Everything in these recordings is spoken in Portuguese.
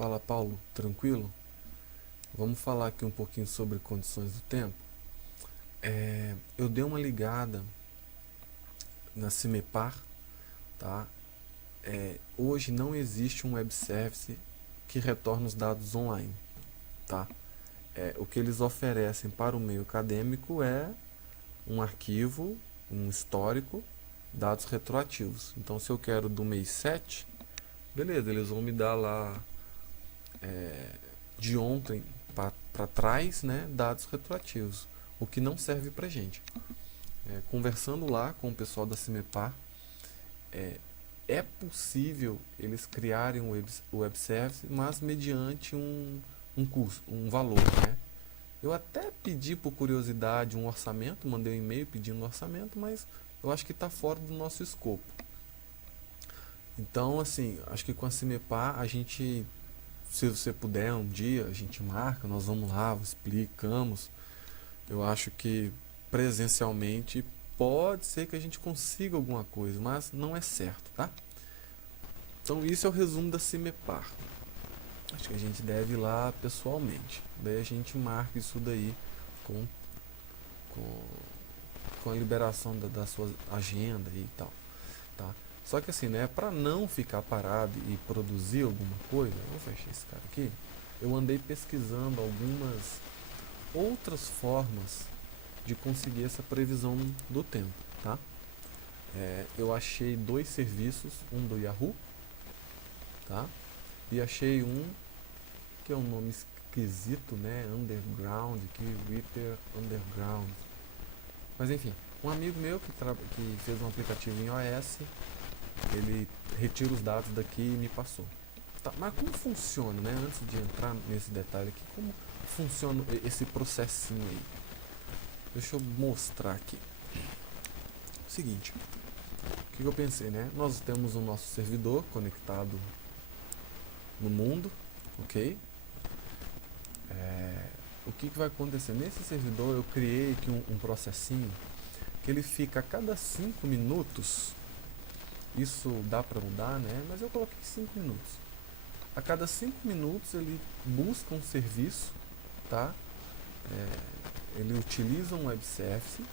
Fala, Paulo, tranquilo? Vamos falar aqui um pouquinho sobre condições do tempo. Eu dei uma ligada na Cimepar, tá? Hoje não existe um web service que retorne os dados online, tá? O que eles oferecem para o meio acadêmico é um arquivo, um histórico, dados retroativos. Então, se eu quero do mês 7, beleza, eles vão me dar lá de ontem para trás, né, dados retroativos, o que não serve para gente. Conversando lá com o pessoal da Cimepar, é, é possível eles criarem o web service, mas mediante um custo, um valor, né? Eu até pedi por curiosidade um orçamento, mandei um e-mail pedindo um orçamento, mas eu acho que está fora do nosso escopo. Então, assim, acho que com a Cimepar a gente, se você puder um dia, a gente marca, nós vamos lá, explicamos. Eu acho que presencialmente pode ser que a gente consiga alguma coisa, mas não é certo, tá? Então isso é o resumo da Cimepar. Acho que a gente deve ir lá pessoalmente. Daí a gente marca isso daí com, com, com a liberação da sua agenda e tal, tá? Só que assim, né, para não ficar parado e produzir alguma coisa, eu vou fechar esse cara aqui. Eu andei pesquisando algumas outras formas de conseguir essa previsão do tempo, tá? Eu achei dois serviços, um do Yahoo, tá? E achei um que é um nome esquisito, né? Underground, que Reaper Underground. Mas enfim, um amigo meu que fez um aplicativo em iOS, ele retira os dados daqui e me passou. Tá, mas como funciona, né? Antes de entrar nesse detalhe aqui, como funciona esse processinho aí? Deixa eu mostrar aqui. Seguinte, o que eu pensei, né? Nós temos o nosso servidor conectado no mundo, ok? O que vai acontecer? Nesse servidor eu criei aqui um processinho que ele fica a cada 5 minutos, isso dá para mudar, né? Mas eu coloquei 5 minutos. A cada 5 minutos ele busca um serviço, tá? Ele utiliza um web service.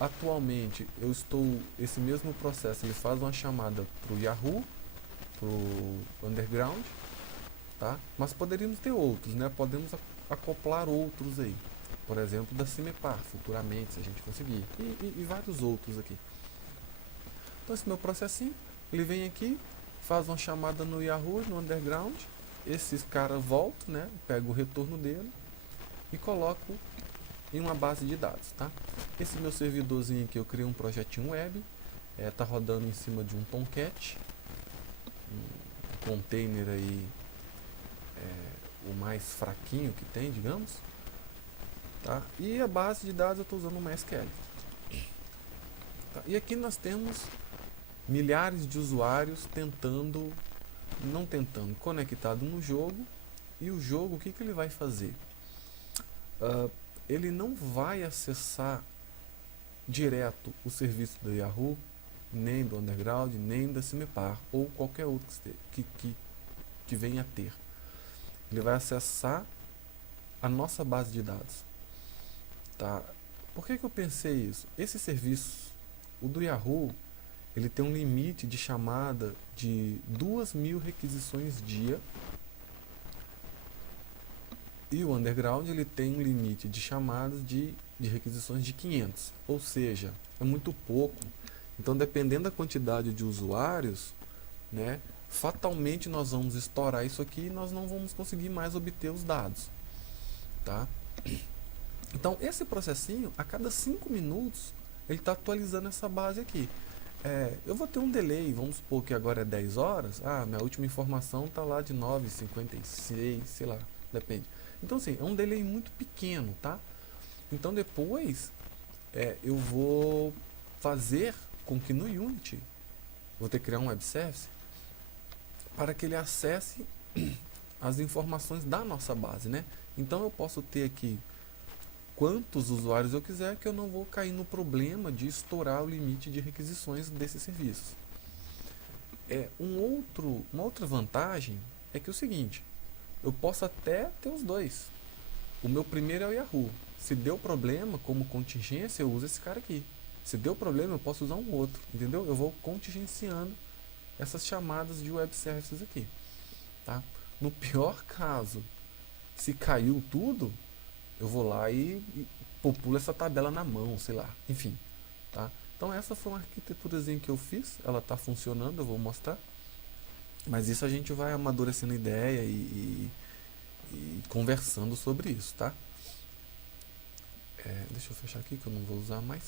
Atualmente eu estou, esse mesmo processo ele faz uma chamada para o Yahoo, para o Underground, tá? Mas poderíamos ter outros, né? Podemos acoplar outros aí, por exemplo da Cimepar, futuramente se a gente conseguir, e vários outros aqui. Então esse meu processinho, ele vem aqui, faz uma chamada no Yahoo, no Underground, esses caras voltam, né? Pego o retorno dele e coloco em uma base de dados, tá? Esse meu servidorzinho aqui eu criei um projetinho web, tá rodando em cima de um Tomcat, um container aí, o mais fraquinho que tem, digamos, tá? E a base de dados eu estou usando uma SQL. Tá? E aqui nós temos milhares de usuários não tentando, conectado no jogo. E o jogo, o que ele vai fazer? Ele não vai acessar direto o serviço do Yahoo, nem do Underground, nem da Cimepar, ou qualquer outro que venha a ter. Ele vai acessar a nossa base de dados. Tá? Por que eu pensei isso? Esse serviço, o do Yahoo, ele tem um limite de chamada de 2.000 requisições dia, e o Underground ele tem um limite de chamadas de requisições de 500, ou seja, é muito pouco. Então, dependendo da quantidade de usuários, né, fatalmente nós vamos estourar isso aqui e nós não vamos conseguir mais obter os dados, tá? Então, esse processinho, a cada 5 minutos, ele está atualizando essa base aqui. Eu vou ter um delay, vamos supor que agora é 10 horas, minha última informação está lá de 9h56, sei lá, depende. Então, assim, é um delay muito pequeno, tá? Então, depois, eu vou fazer com que no Unity, vou ter que criar um web service, para que ele acesse as informações da nossa base, né? Então, eu posso ter aqui quantos usuários eu quiser, que eu não vou cair no problema de estourar o limite de requisições desse serviço. Uma outra vantagem é que é o seguinte, eu posso até ter os dois. O meu primeiro é o Yahoo. Se deu problema, como contingência, eu uso esse cara aqui. Se deu problema, eu posso usar um outro, entendeu? Eu vou contingenciando essas chamadas de web services aqui, tá? No pior caso, se caiu tudo, eu vou lá e populo essa tabela na mão, sei lá, enfim, tá? Então essa foi uma arquiteturazinha que eu fiz, ela está funcionando, eu vou mostrar, mas isso a gente vai amadurecendo ideia e conversando sobre isso, tá? Deixa eu fechar aqui que eu não vou usar mais.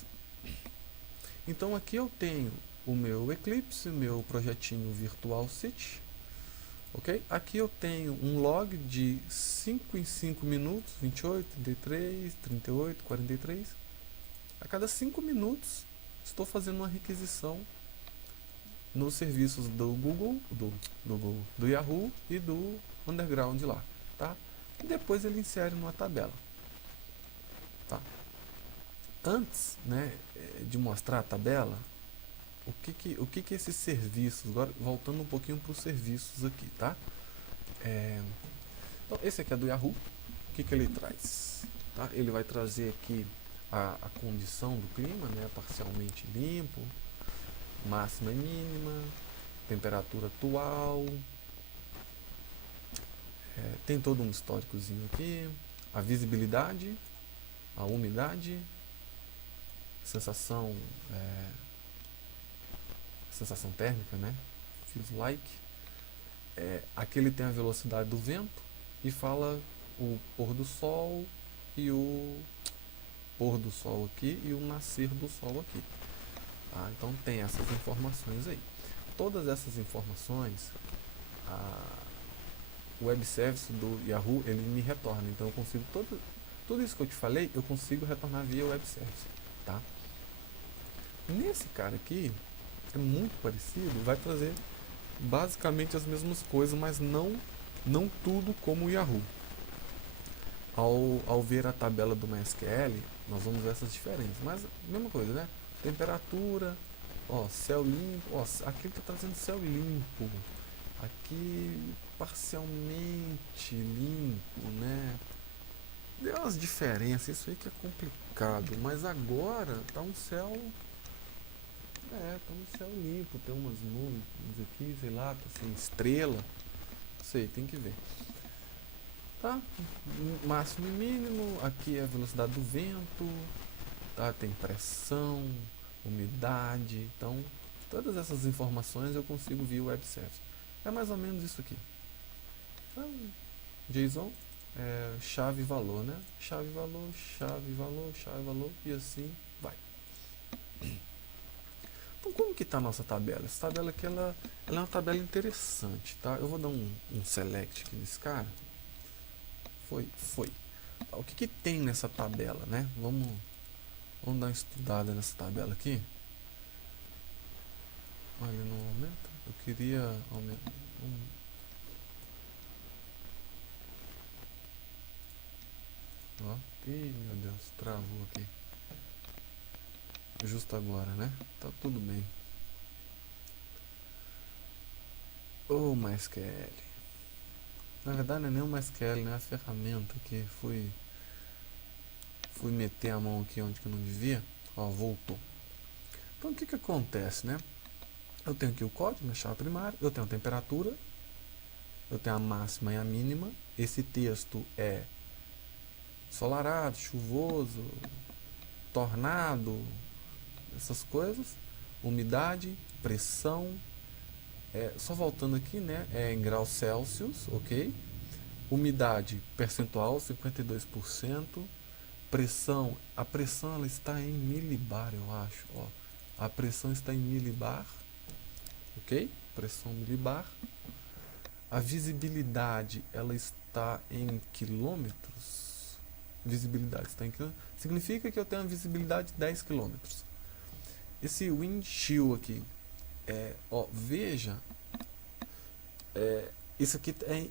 Então aqui eu tenho o meu Eclipse, meu projetinho Virtual City, ok? Aqui eu tenho um log de 5 em 5 minutos, 28, 33, 38, 43. A cada 5 minutos estou fazendo uma requisição nos serviços do Google, do Yahoo e do Underground lá, tá? E depois ele insere numa tabela, tá? Antes, né, de mostrar a tabela, o que esses serviços, agora voltando um pouquinho para os serviços aqui, tá? Então, esse aqui é do Yahoo. O que ele traz? Tá? Ele vai trazer aqui a condição do clima, né, parcialmente limpo, máxima e mínima, temperatura atual, tem todo um históricozinho aqui, a visibilidade, a umidade, sensação térmica, né? Feels like. Aqui ele tem a velocidade do vento e fala o pôr do sol e o pôr do sol aqui e o nascer do sol aqui. Tá? Então tem essas informações aí. Todas essas informações, o web service do Yahoo ele me retorna. Então eu consigo tudo isso que eu te falei, eu consigo retornar via web service, tá? Nesse cara aqui é muito parecido, vai trazer basicamente as mesmas coisas, mas não tudo como o Yahoo. Ao ver a tabela do MySQL, nós vamos ver essas diferenças, mas mesma coisa, né? Temperatura, ó, céu limpo, ó, aqui ele está trazendo céu limpo, aqui parcialmente limpo, né? Deu umas diferenças, isso aí que é complicado, mas agora tá um céu tá um céu limpo, tem umas nuvens aqui, sei lá, tá sem estrela, não sei, tem que ver. Tá? Máximo e mínimo, aqui é a velocidade do vento, tá? Tem pressão, umidade, então todas essas informações eu consigo via web service. É mais ou menos isso aqui. Então, JSON, chave valor, né? Chave valor, chave valor, chave valor e assim vai. Então como que está a nossa tabela? Essa tabela aqui ela é uma tabela interessante, tá? Eu vou dar um select aqui nesse cara. Foi. O que tem nessa tabela, né? Vamos dar uma estudada nessa tabela aqui. Olha, ele não aumenta. Eu queria aumentar. Ó, meu Deus, travou aqui. Justo agora, né? Tá tudo bem. MySQL. Na verdade não é nem o MySQL, né? A ferramenta que fui meter a mão aqui onde que eu não devia. Ó, voltou. Então o que acontece, né? Eu tenho aqui o código, na chave primária, eu tenho a temperatura, eu tenho a máxima e a mínima. Esse texto é ensolarado, chuvoso, tornado, essas coisas, umidade, pressão, só voltando aqui, né, em graus Celsius, ok? Umidade percentual 52%, pressão, a pressão ela está em milibar, eu acho, ó, a pressão está em milibar, ok? Pressão milibar. A visibilidade ela está em quilômetros. Visibilidade está em quilômetros. Significa que eu tenho uma visibilidade de 10 quilômetros. Esse wind chill aqui, veja, isso aqui é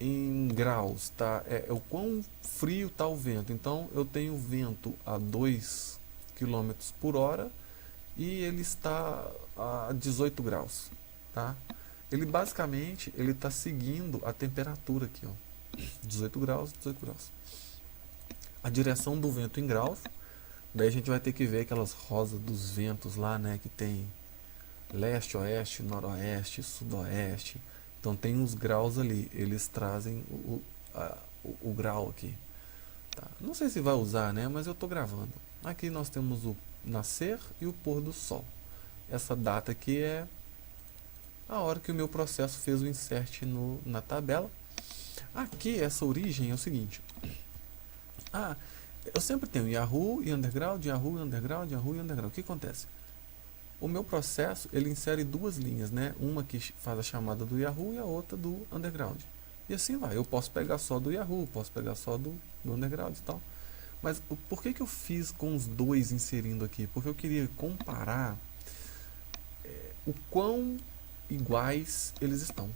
em graus, tá? É o quão frio está o vento. Então eu tenho vento a 2 km por hora e ele está a 18 graus, tá? Ele basicamente ele está seguindo a temperatura aqui, ó, 18 graus, 18 graus. A direção do vento em graus, daí a gente vai ter que ver aquelas rosas dos ventos lá, né, que tem leste, oeste, noroeste, sudoeste. Então tem os graus ali, eles trazem o grau aqui. Tá? Não sei se vai usar, né, mas eu estou gravando. Aqui nós temos o nascer e o pôr do sol. Essa data aqui é a hora que o meu processo fez o insert na tabela. Aqui, essa origem é o seguinte. Eu sempre tenho Yahoo e Underground, Yahoo e Underground, Yahoo e Underground. O que acontece? O meu processo, ele insere duas linhas, né? Uma que faz a chamada do Yahoo e a outra do Underground. E assim vai. Eu posso pegar só do Yahoo, posso pegar só do Underground e tal. Mas por que eu fiz com os dois inserindo aqui? Porque eu queria comparar o quão iguais eles estão.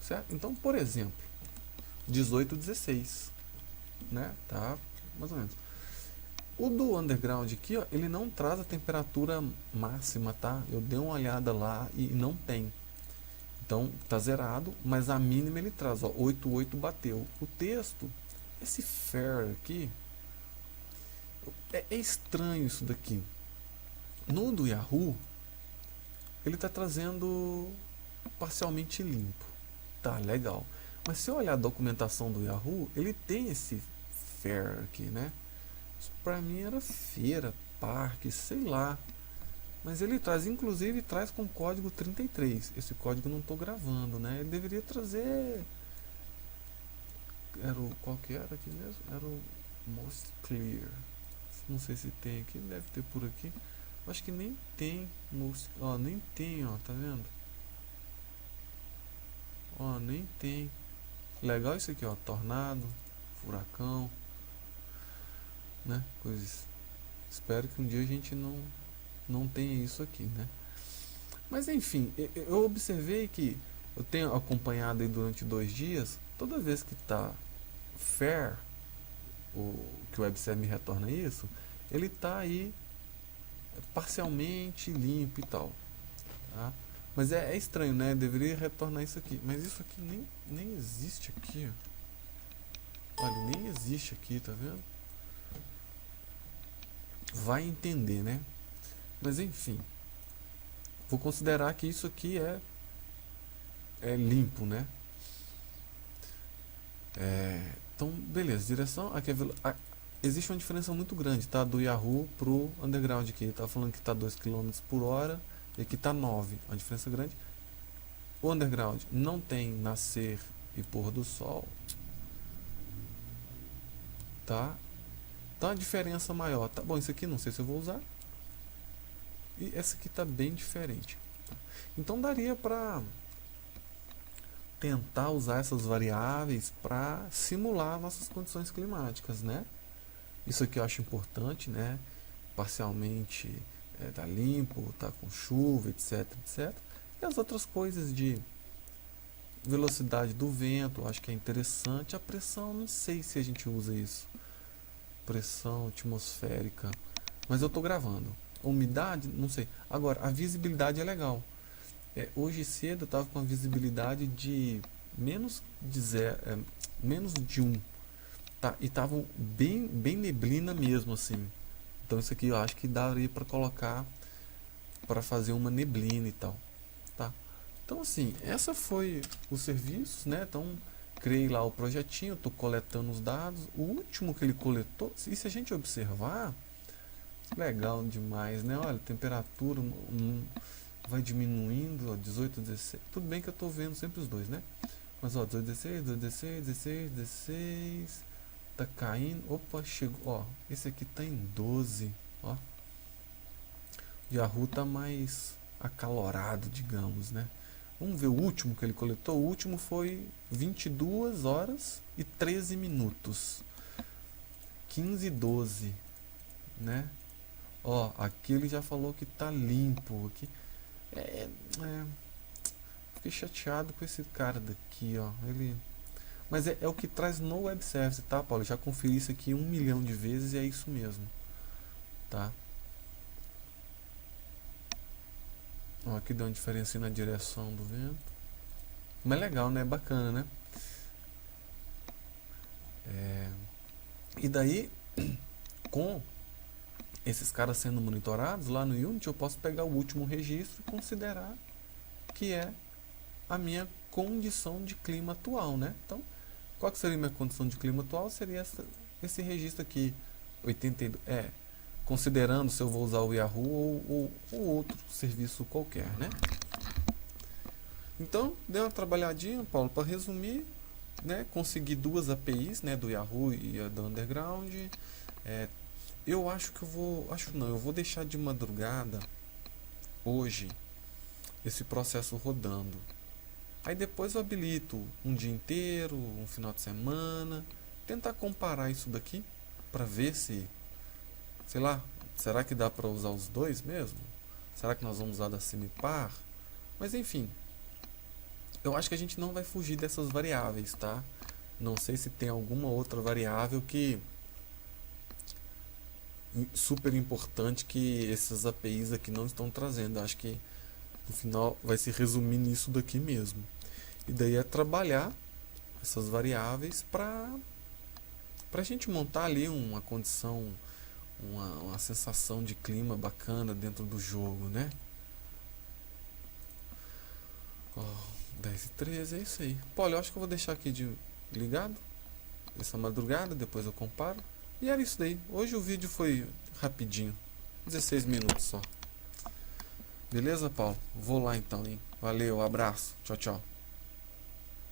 Certo? Então, por exemplo, 18, 16. Né? Tá? Mais ou menos. O do Underground aqui, ó, ele não traz a temperatura máxima, tá? Eu dei uma olhada lá e não tem. Então, tá zerado, mas a mínima ele traz, ó, 88 bateu. O texto, esse fair aqui, é estranho isso daqui. No do Yahoo, ele tá trazendo parcialmente limpo. Tá, legal. Mas se eu olhar a documentação do Yahoo, ele tem esse fair aqui, né? Isso pra mim era feira, parque, sei lá. Mas ele traz, inclusive, traz com código 33. Esse código eu não estou gravando, né? Ele deveria trazer... Qual que era aqui mesmo? Era o Most Clear. Não sei se tem aqui, deve ter por aqui. Acho que nem tem Most... Ó, nem tem, ó, tá vendo? Ó, nem tem. Legal isso aqui, ó. Tornado, furacão, né? Coisas. Espero que um dia a gente não tenha isso aqui, né? Mas enfim, eu observei que eu tenho acompanhado aí durante 2 dias, toda vez que está fair, que o WebServer me retorna isso, ele está aí parcialmente limpo e tal. Tá? Mas é estranho, né? Deveria retornar isso aqui. Mas isso aqui nem existe aqui. Olha, nem existe aqui, tá vendo? Vai entender, né? Mas enfim, vou considerar que isso aqui é limpo, né? Então, beleza, direção. Aqui existe uma diferença muito grande, tá? Do Yahoo pro Underground aqui. Ele tá falando que tá 2 km por hora e aqui tá 9. Uma diferença grande. O Underground não tem nascer e pôr do sol, tá? Tá uma diferença maior. Tá bom, isso aqui não sei se eu vou usar. E essa aqui tá bem diferente. Então daria pra tentar usar essas variáveis para simular nossas condições climáticas, né? Isso aqui eu acho importante, né? Parcialmente tá limpo, tá com chuva, etc, etc. E as outras coisas de velocidade do vento, eu acho que é interessante. A pressão, não sei se a gente usa isso. Pressão atmosférica. Mas eu estou gravando. A umidade, não sei. Agora, a visibilidade é legal. Hoje cedo eu estava com a visibilidade de menos de 1. Tá? E tava bem neblina mesmo, assim. Então isso aqui eu acho que daria para colocar para fazer uma neblina e tal. Tá? Então assim, essa foi o serviço, né? Então criei lá o projetinho, estou coletando os dados. O último que ele coletou, e se a gente observar, legal demais, né? Olha, temperatura vai diminuindo, ó, 18, 16. Tudo bem que eu estou vendo sempre os dois, né? Mas ó, 18, 16, 18, 16, 16, 16. Tá caindo. Opa, chegou. Ó, esse aqui tá em 12. Ó. O Yahoo tá mais acalorado, digamos, né? Vamos ver o último que ele coletou. O último foi 22 horas e 13 minutos. 15 e 12, né? Ó, aqui ele já falou que tá limpo. Aqui. Fiquei chateado com esse cara daqui, ó. Ele... Mas é o que traz no web service, tá, Paulo? Eu já conferi isso aqui 1 milhão de vezes e é isso mesmo, tá? Ó, aqui deu uma diferença na direção do vento. Mas é legal, né? Bacana, né? E daí, com esses caras sendo monitorados lá no Unity, eu posso pegar o último registro e considerar que é a minha condição de clima atual, né? Então, qual que seria a minha condição de clima atual? Seria esse registro aqui, 82, considerando se eu vou usar o Yahoo ou outro serviço qualquer, né? Então, dei uma trabalhadinha, Paulo, para resumir, né? Consegui duas APIs, né? Do Yahoo e a do Underground. É, eu acho que eu vou, acho não, eu vou deixar de madrugada hoje esse processo rodando. Aí depois eu habilito um dia inteiro, um final de semana, tentar comparar isso daqui para ver se, sei lá, será que dá para usar os dois mesmo? Será que nós vamos usar da semipar? Mas enfim, eu acho que a gente não vai fugir dessas variáveis, tá? Não sei se tem alguma outra variável que super importante que essas APIs aqui não estão trazendo. Acho que no final vai se resumir nisso daqui mesmo. E daí é trabalhar essas variáveis para a gente montar ali uma condição, uma sensação de clima bacana dentro do jogo, né? Oh, 10 e 13, é isso aí. Pô, eu acho que eu vou deixar aqui ligado essa madrugada, depois eu comparo. E era isso daí. Hoje o vídeo foi rapidinho, 16 minutos só. Beleza, Paulo? Vou lá então, hein? Valeu, abraço. Tchau, tchau.